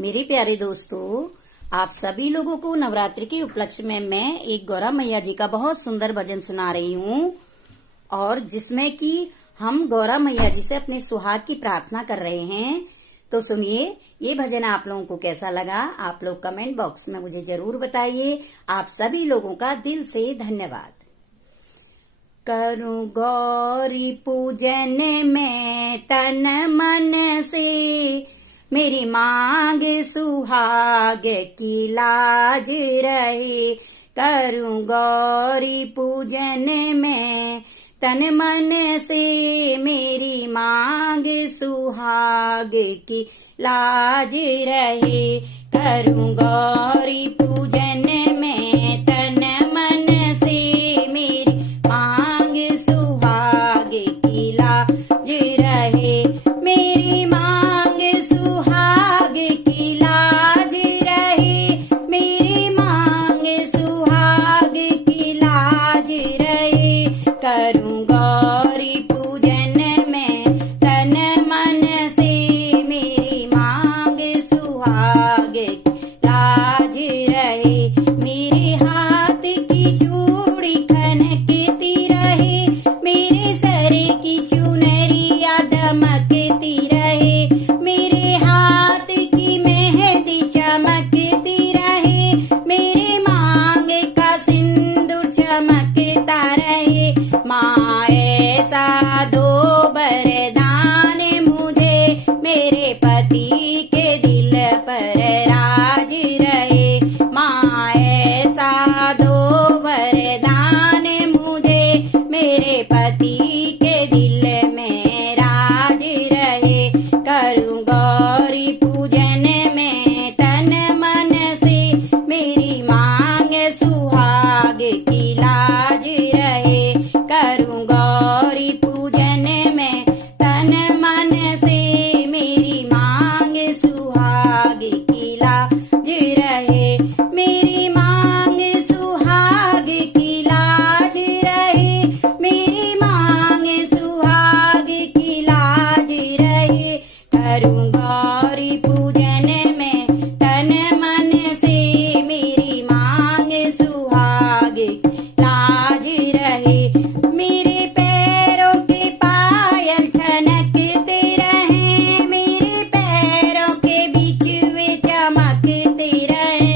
मेरे प्यारे दोस्तों, आप सभी लोगों को नवरात्रि के उपलक्ष्य में मैं एक गौरा मैया जी का बहुत सुंदर भजन सुना रही हूँ और जिसमें कि हम गौरा मैया जी से अपने सुहाग की प्रार्थना कर रहे हैं। तो सुनिए, ये भजन आप लोगों को कैसा लगा आप लोग कमेंट बॉक्स में मुझे जरूर बताइए। आप सभी लोगों का दिल से धन्यवाद। करूं गौरी पूजन में तन मन से, मेरी मांग सुहाग की लाज रहे। करूं गौरी पूजन में तन मन से, मेरी मांग सुहाग की लाज रहे। करूं गौरी पूजन में तन मन से, मेरी मांग सुहाग की लाज रहे। मेरी मांग सुहाग की लाज रहे। मेरी मांग सुहाग की लाज रहे। करूं गौरी पूजन में तन मन से, मेरी मांग सुहाग की लाज रहे। मेरे हाथ की चूड़ी खनकती रहे, मेरे सर की चुनरिया दमकती रहे। मेरे हाथ की मेहंदी चमकती रहे, मेरे मांग का सिंदूर चमकता रहे। माँ ऐसा दो वरदान मुझे, मेरे पति के दिल पर राज रहे। माँ ऐसा दो वरदान मुझे, मेरे पति के दिल में राज रहे। करूं गौरी पूजन में तन मन से, मेरी मांग सुहाग की लाज रहे। करूं गौरी पूजन में तन मन से, मेरी मांग सुहाग की लाज रहे। मेरी मांग सुहाग की लाज रहे। मेरी मांग सुहाग की लाज रहे। करूं गौरी पूजन में तन मन से, मेरी मांग सुहाग की लाज रहे। मेरे पैरों के पायल छनकते रहे, मेरे पैरों के बीच वे चमकते रहे।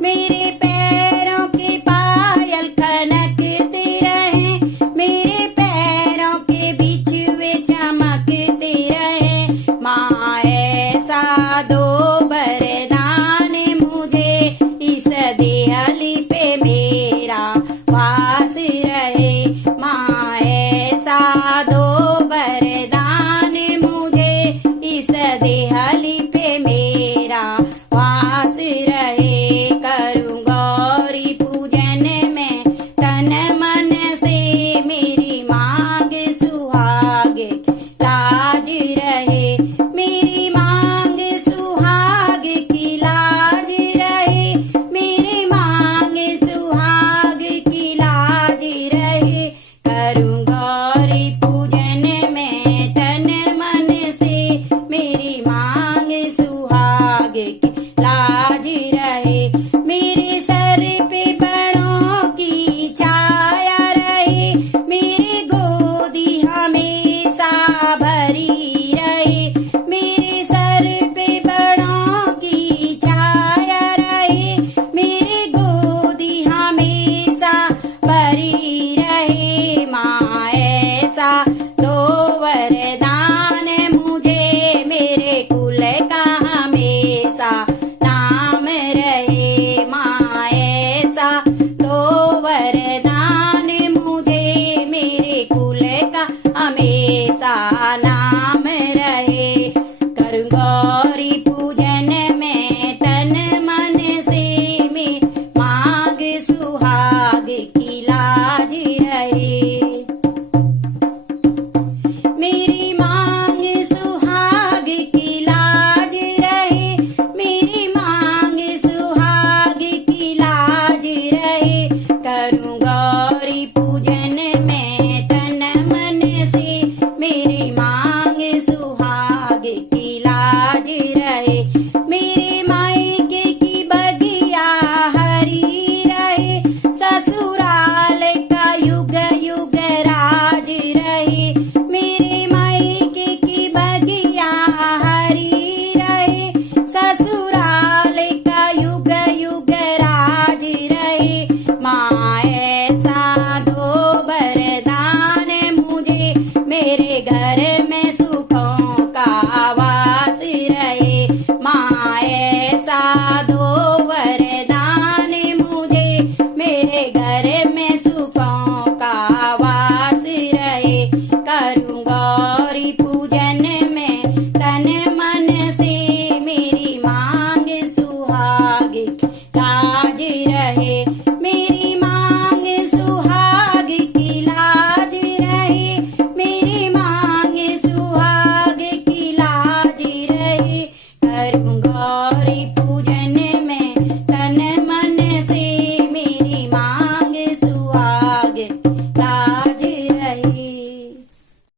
मेरे पैरों के पायल खनकते रहे, मेरे पैरों के बीच वे चमकते रहे। माँ ऐसा दो वरदान मुझे, इस देहली पे मेरा वास रहे। माँ ऐसा दो वरदान मुझे, इस देहली पे मेरा वास रहे। करूं गौरी पूजन में तन मन से, मेरी मांग सुहाग की लाज रहे। मेरी मांग सुहाग की लाज रहे। मेरी मांग सुहाग की लाज रहे। करूं गौरी पूजन में तन मन से, मेरी मांग सुहाग की